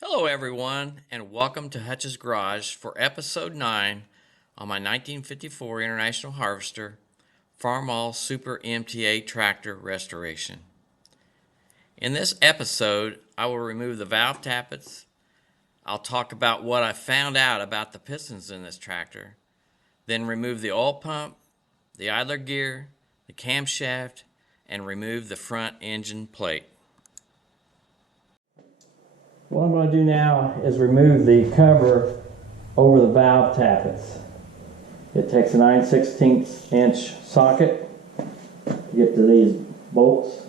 Hello everyone and welcome to Hutch's Garage for episode 9 on my 1954 International Harvester Farmall Super MTA tractor restoration. In this episode I will remove the valve tappets. I'll talk about what I found out about the pistons in this tractor, then remove the oil pump, the idler gear, the camshaft, and remove the front engine plate. What I'm going to do now is remove the cover over the valve tappets. It takes a 9/16 inch socket to get to these bolts.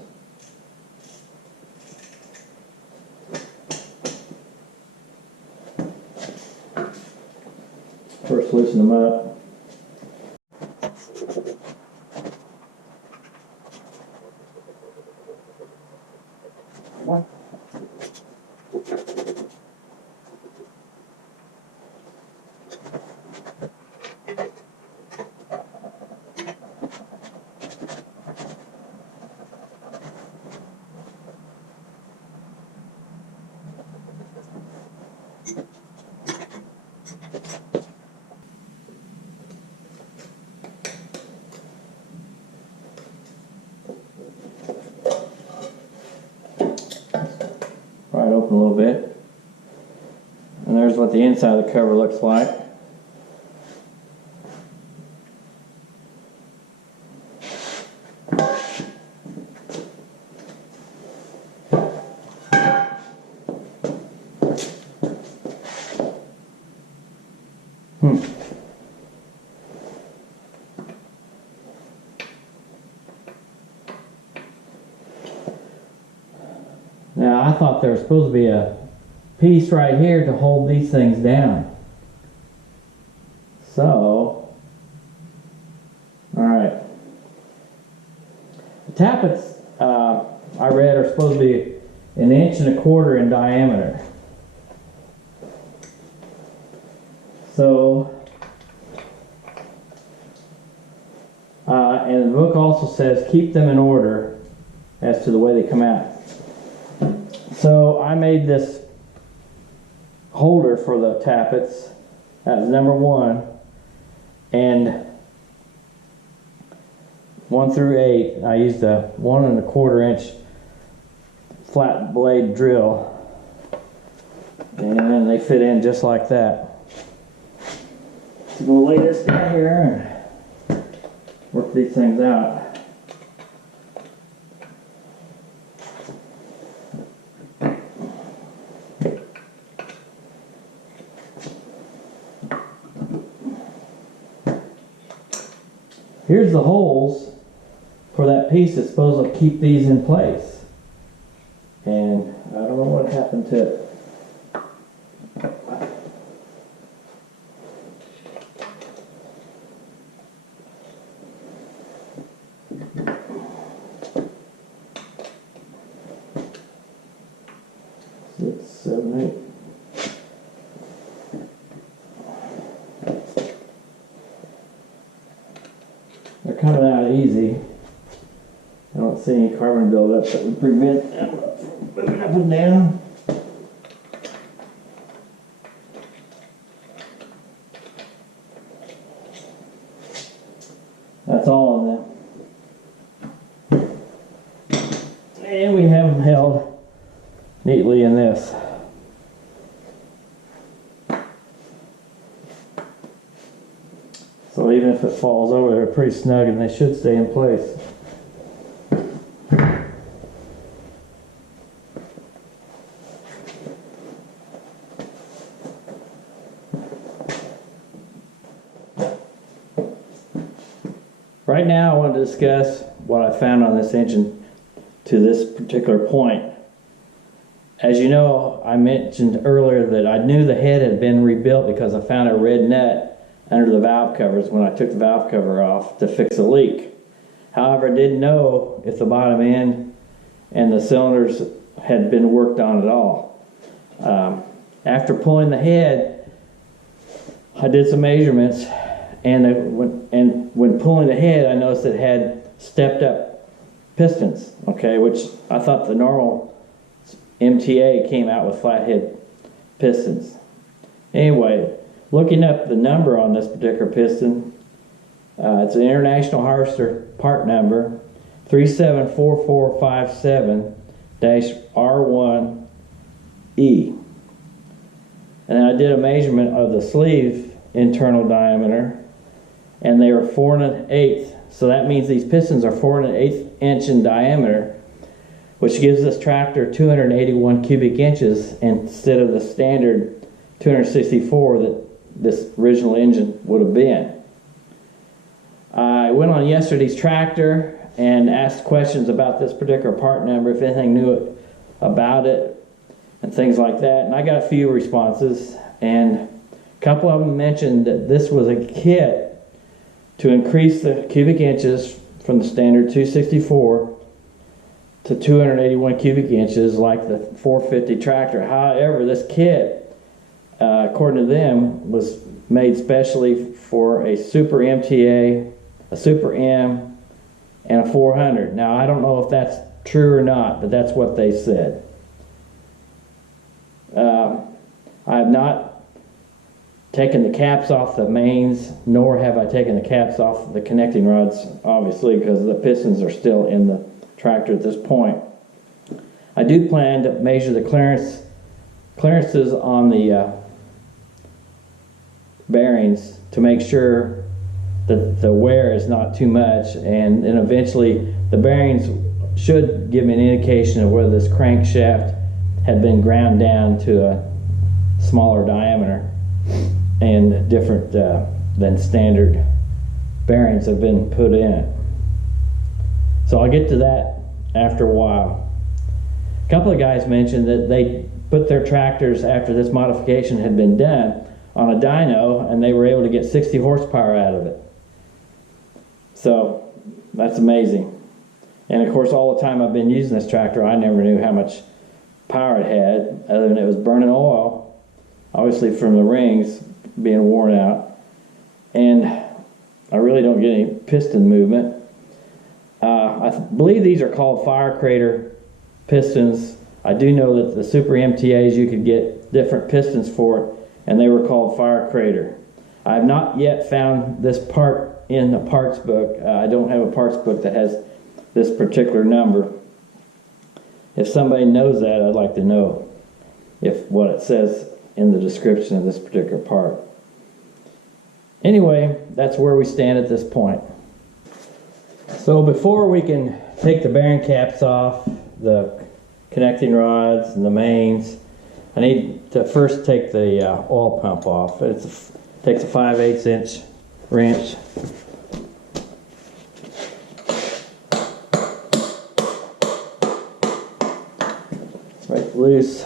First loosen them up. Pry it open a little bit, and there's what the inside of the cover looks like. Now I thought there was supposed to be a piece right here to hold these things down. So, alright. The tappets, I read, are supposed to be 1.25 inches in diameter. So, and the book also says keep them in order as to the way they come out. So I made this holder for the tappets. That was number 1, and 1 through 8 I used a 1.25 inch flat blade drill, and they fit in just like that. So we'll lay this down here and work these things out. Here's the holes for that piece that's supposed to keep these in place. And I don't know what happened to it. Six, seven, eight. They're coming out easy. I don't see any carbon buildup that would prevent them from moving up and down. That's all of them. And we have them held neatly in this. So even if it falls over, they're pretty snug and they should stay in place. Right now I want to discuss what I found on this engine to this particular point. As you know, I mentioned earlier that I knew the head had been rebuilt because I found a red nut under the valve covers when I took the valve cover off to fix a leak. However, I didn't know if the bottom end and the cylinders had been worked on at all. After pulling the head, I did some measurements, and when pulling the head, I noticed it had stepped up pistons, okay, which I thought the normal MTA came out with flathead pistons. Anyway, looking up the number on this particular piston, it's an International Harvester part number 374457-R1E. And then I did a measurement of the sleeve internal diameter, and they were 4 1/8. So that means these pistons are 4 1/8 inch in diameter, which gives this tractor 281 cubic inches instead of the standard 264 that this original engine would have been. I went on yesterday's tractor and asked questions about this particular part number, if anything new about it, and things like that. And I got a few responses, and a couple of them mentioned that this was a kit to increase the cubic inches from the standard 264 to 281 cubic inches like the 450 tractor. However, this kit, according to them, was made specially for a Super MTA, a Super M, and a 400. Now, I don't know if that's true or not, but that's what they said. I have not taken the caps off the mains, nor have I taken the caps off the connecting rods, obviously, because the pistons are still in the tractor at this point. I do plan to measure the clearances on the bearings to make sure that the wear is not too much, and then eventually the bearings should give me an indication of whether this crankshaft had been ground down to a smaller diameter and different than standard bearings have been put in it. So I'll get to that after a while. A couple of guys mentioned that they put their tractors after this modification had been done on a dyno, and they were able to get 60 horsepower out of it. So that's amazing. And of course, all the time I've been using this tractor, I never knew how much power it had, other than it was burning oil, obviously from the rings being worn out, and I really don't get any piston movement. I believe these are called fire crater pistons. I do know that the Super MTAs, you could get different pistons for it, and they were called fire crater. I have not yet found this part in the parts book. I don't have a parts book that has this particular number. If somebody knows that, I'd like to know if what it says in the description of this particular part. Anyway, that's where we stand at this point. So before we can take the bearing caps off, the connecting rods and the mains, I need to first take the oil pump off. It takes a 5/8 inch wrench. Right loose.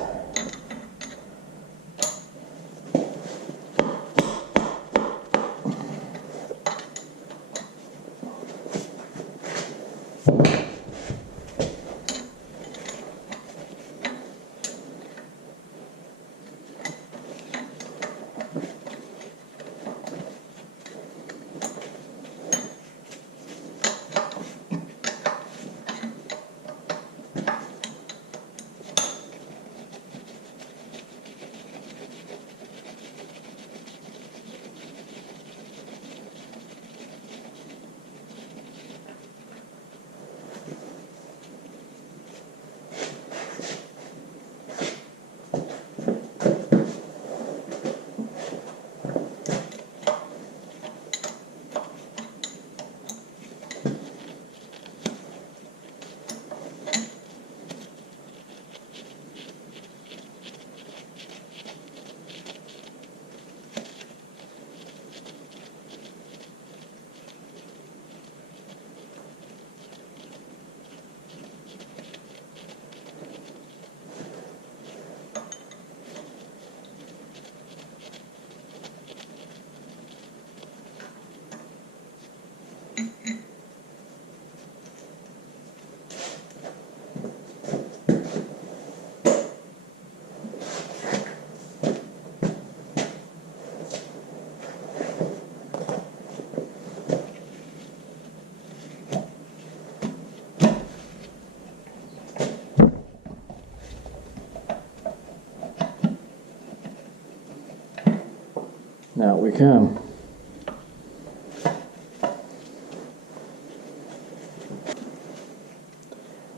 Now we come.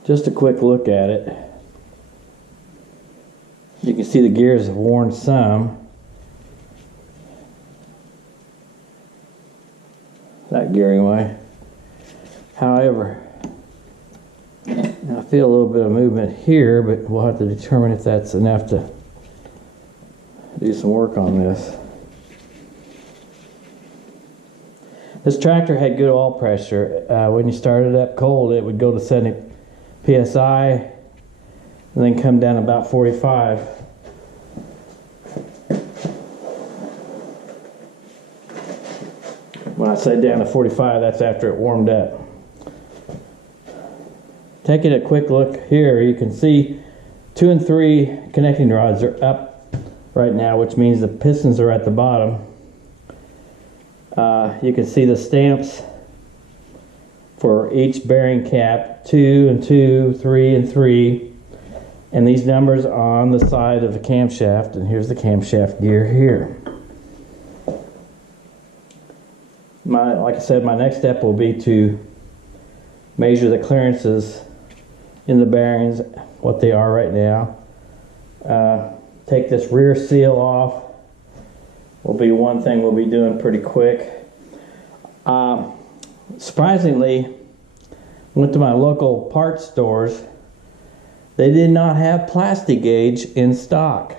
Just a quick look at it. You can see the gears have worn some. That gearing way. However, I feel a little bit of movement here, but we'll have to determine if that's enough to do some work on this. This tractor had good oil pressure. When you started up cold, it would go to 70 psi and then come down about 45. When I say down to 45, that's after it warmed up. Taking a quick look here, you can see 2 and 3 connecting rods are up right now, which means the pistons are at the bottom. You can see the stamps for each bearing cap, 2 and 2, 3 and 3, and these numbers on the side of the camshaft, and here's the camshaft gear here. Like I said, my next step will be to measure the clearances in the bearings, what they are right now. Take this rear seal off will be one thing we'll be doing pretty quick. Surprisingly, went to my local parts stores. They did not have plastic gauge in stock.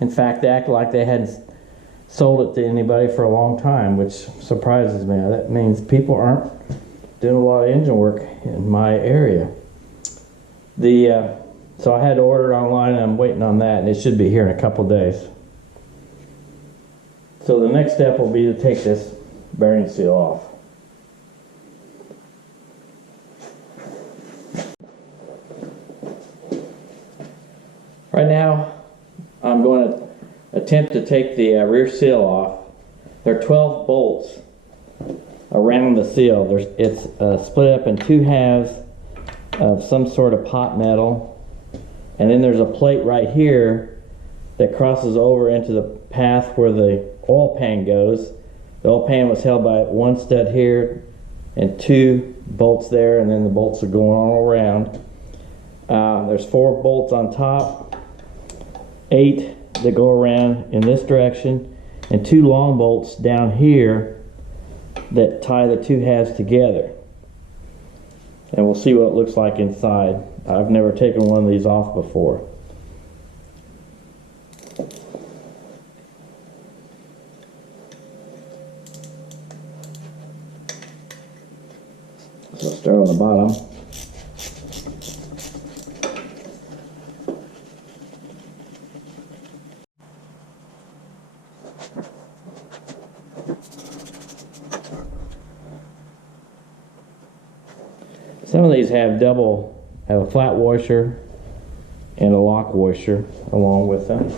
In fact, they acted like they hadn't sold it to anybody for a long time, which surprises me. That means people aren't doing a lot of engine work in my area. So I had to order it online, and I'm waiting on that, and it should be here in a couple days. So the next step will be to take this bearing seal off. Right now, I'm going to attempt to take the rear seal off. There are 12 bolts around the seal. It's split up in 2 halves of some sort of pot metal, and then there's a plate right here that crosses over into the path where the oil pan goes. The oil pan was held by 1 stud here and 2 bolts there, and then the bolts are going all around. There's 4 bolts on top, 8 that go around in this direction, and 2 long bolts down here that tie the 2 halves together. And we'll see what it looks like inside. I've never taken one of these off before. So I'll start on the bottom. Some of these have a flat washer and a lock washer along with them.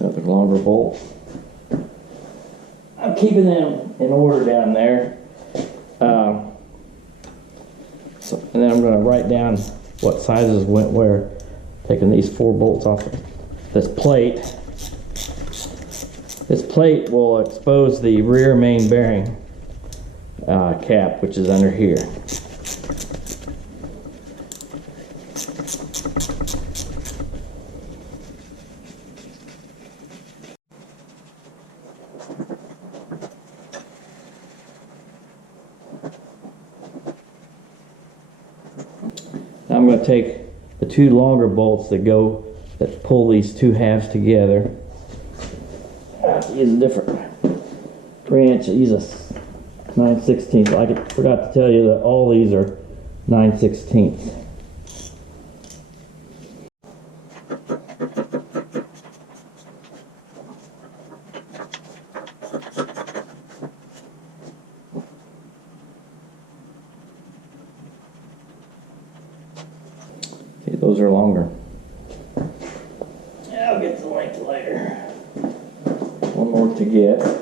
Another longer bolt. I'm keeping them in order down there. And then I'm going to write down what sizes went where. Taking these 4 bolts off this plate. This plate will expose the rear main bearing cap, which is under here. Now I'm going to take the 2 longer bolts that pull these 2 halves together. Use a different wrench. I use a 9/16. I forgot to tell you that all these are 9/16. See, those are longer. I'll get the length later. One more to get.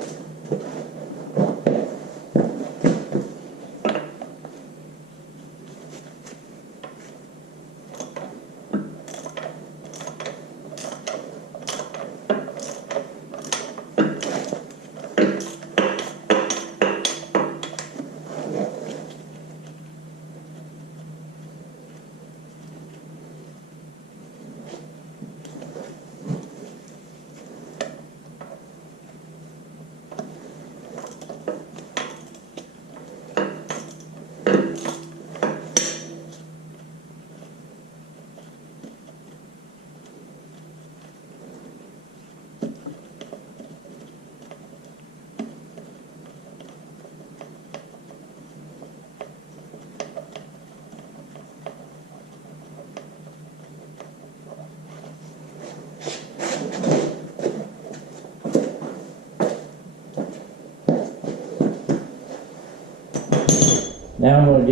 Now I'm going to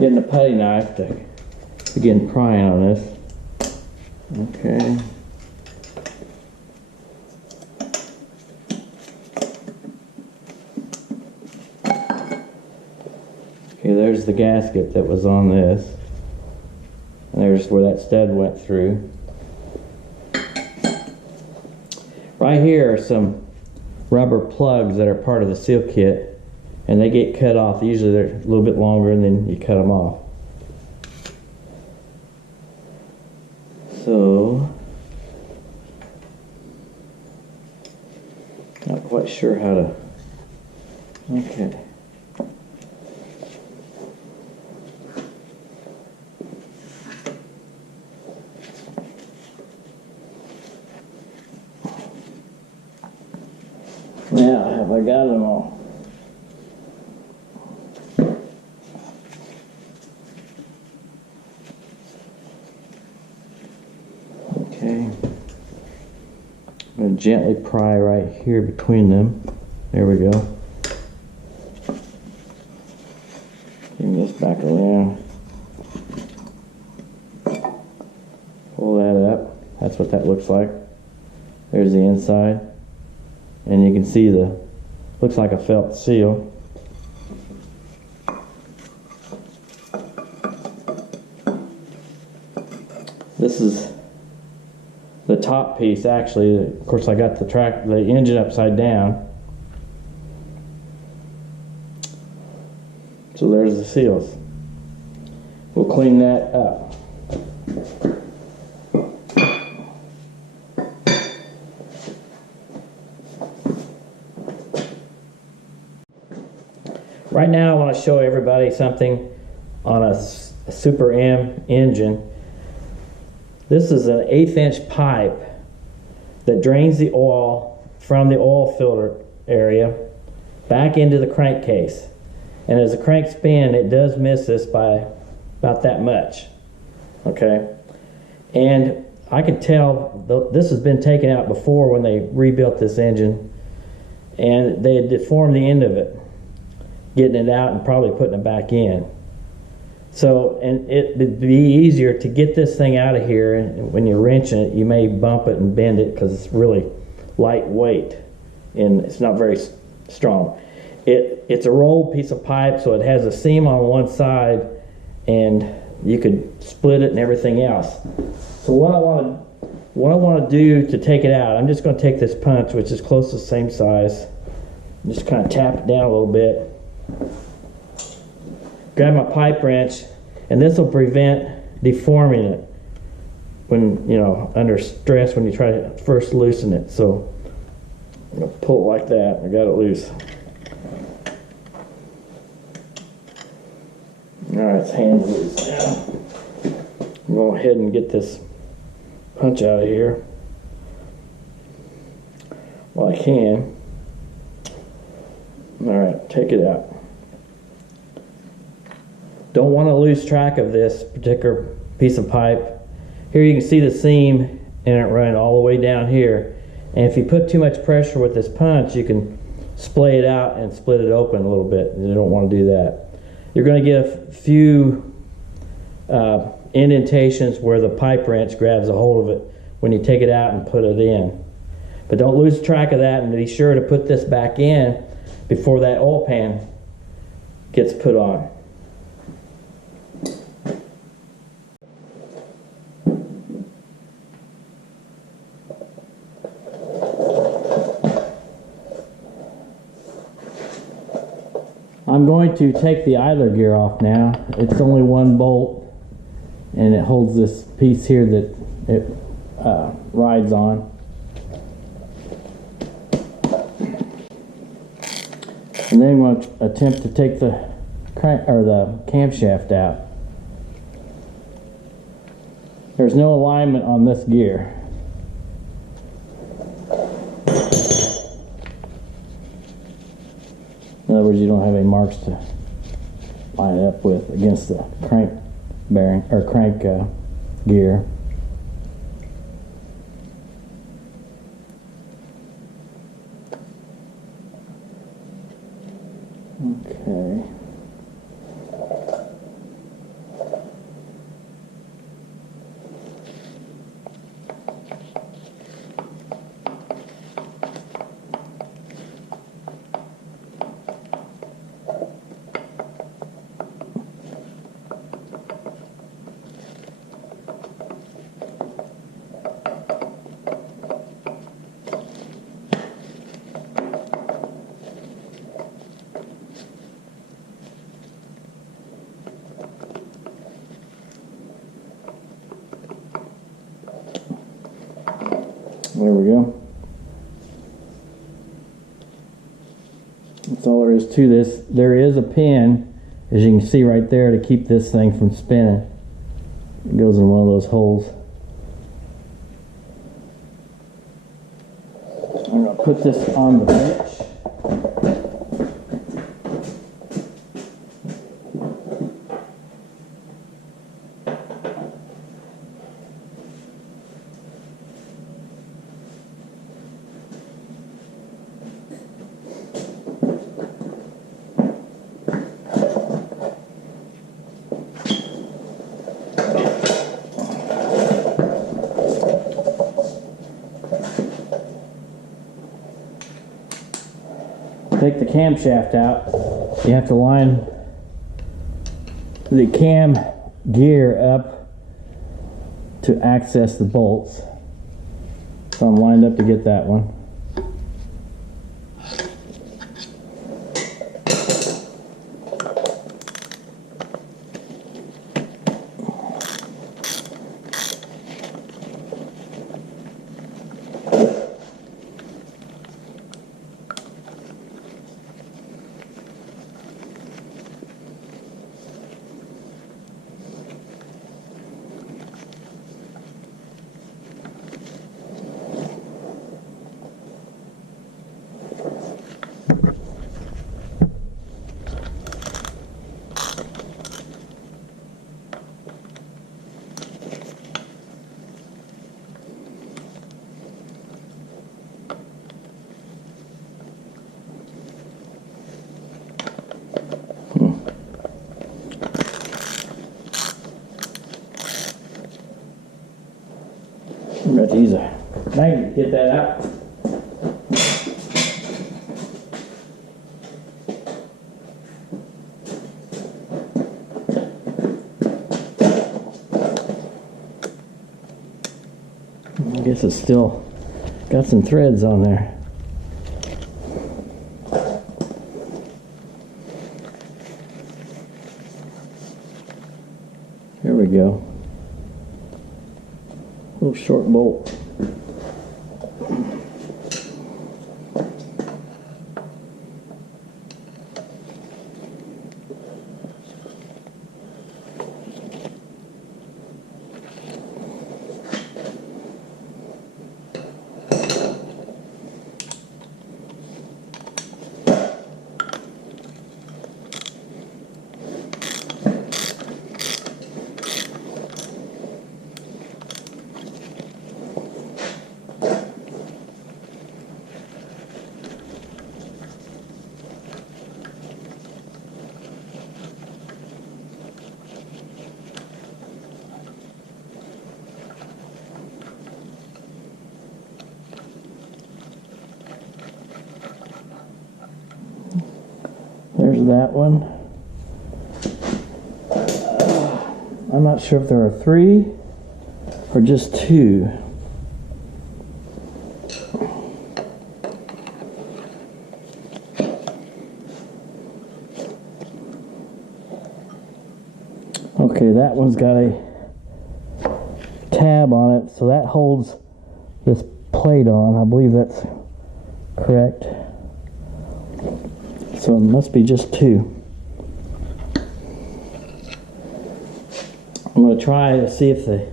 getting a putty knife to begin prying on this. Okay. Okay, there's the gasket that was on this. And there's where that stud went through. Right here are some rubber plugs that are part of the seal kit, and they get cut off. Usually they're a little bit longer and then you cut them off. So, not quite sure how to, okay. Now, have I got them all? Okay. I'm going to gently pry right here between them. There we go. Bring this back around. Pull that up. That's what that looks like. There's the inside. And you can see looks like a felt seal. This is the top piece actually. Of course I got the engine upside down. So there's the seals. We'll clean that up. Right now I want to show everybody something on a Super M engine. This is an 1/8 inch pipe that drains the oil from the oil filter area back into the crankcase. And as the crank spins, it does miss this by about that much. Okay? And I can tell this has been taken out before when they rebuilt this engine, and they had deformed the end of it, getting it out and probably putting it back in. So, and it would be easier to get this thing out of here, and when you're wrenching it, you may bump it and bend it because it's really lightweight and it's not very strong. It's a rolled piece of pipe, so it has a seam on one side, and you could split it and everything else. So what I want to do to take it out, I'm just going to take this punch, which is close to the same size, and just kind of tap it down a little bit. Grab my pipe wrench, and this will prevent deforming it when, under stress when you try to first loosen it. So I'm going to pull it like that. I got it loose. Alright, it's hands loose now. I'm going to go ahead and get this punch out of here while I can. take it out. Don't want to lose track of this particular piece of pipe. Here you can see the seam and it running all the way down here. And if you put too much pressure with this punch, you can splay it out and split it open a little bit. You don't want to do that. You're going to get a few indentations where the pipe wrench grabs a hold of it when you take it out and put it in. But don't lose track of that, and be sure to put this back in before that oil pan gets put on. I'm going to take the idler gear off now. It's only one bolt, and it holds this piece here that it rides on. And then I'm going to attempt to take the camshaft out. There's no alignment on this gear. In other words, you don't have any marks to line it up with against the crank bearing or crank gear. Okay. There we go. That's all there is to this. There is a pin, as you can see right there, to keep this thing from spinning. It goes in one of those holes. I'm going to put this on the bench. Take the camshaft out. You have to line the cam gear up to access the bolts. So I'm lined up to get that one. I'm going to use a magnet to get that out. I guess it's still got some threads on there. There we go. Little short bolt. that one. I'm not sure if there are 3 or just 2. Okay, that one's got a tab on it, so that holds this plate on. I believe that's correct. So it must be just 2. I'm going to try to see if the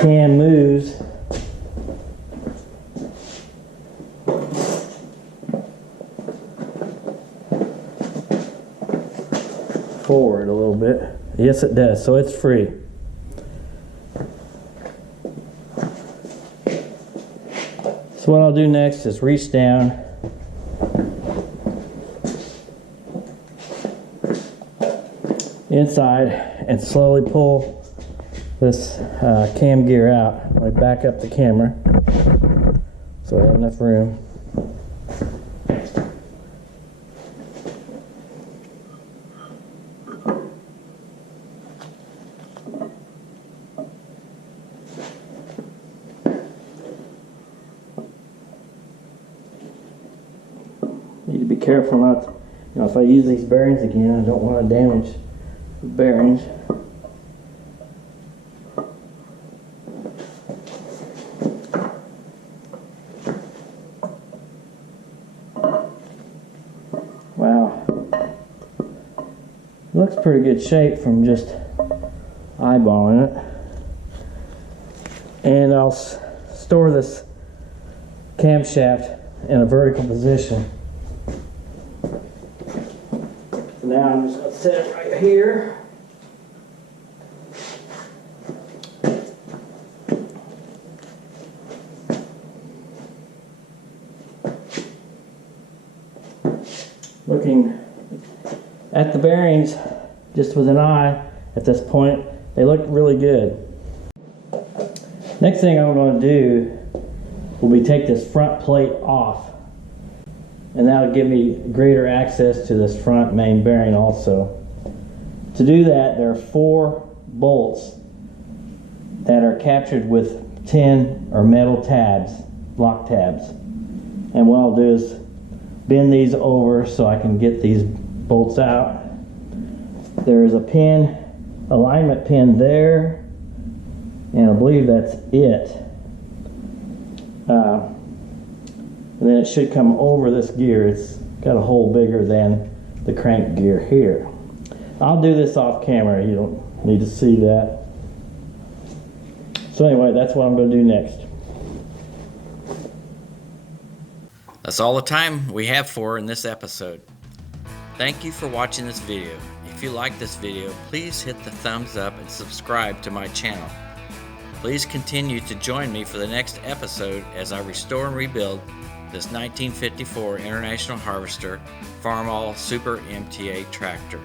cam moves. Forward a little bit. Yes, it does. So it's free. So what I'll do next is reach down inside and slowly pull this cam gear out. I back up the camera so I have enough room. Need to be careful not, if I use these bearings again, I don't want to damage the bearings. Wow. It looks pretty good shape from just eyeballing it. And I'll store this camshaft in a vertical position. So now I'm just going to set it right here. Looking at the bearings just with an eye at this point, they look really good. Next thing I'm going to do will be take this front plate off, and that'll give me greater access to this front main bearing also. To do that, there are 4 bolts that are captured with tin or metal tabs, lock tabs. And what I'll do is bend these over so I can get these bolts out. There's a pin, alignment pin there, and I believe that's it. And then it should come over this gear. It's got a hole bigger than the crank gear here. I'll do this off camera, you don't need to see that. So anyway, that's what I'm going to do next. That's all the time we have for in this episode. Thank you for watching this video. If you like this video, please hit the thumbs up and subscribe to my channel. Please continue to join me for the next episode as I restore and rebuild this 1954 International Harvester Farmall Super MTA tractor.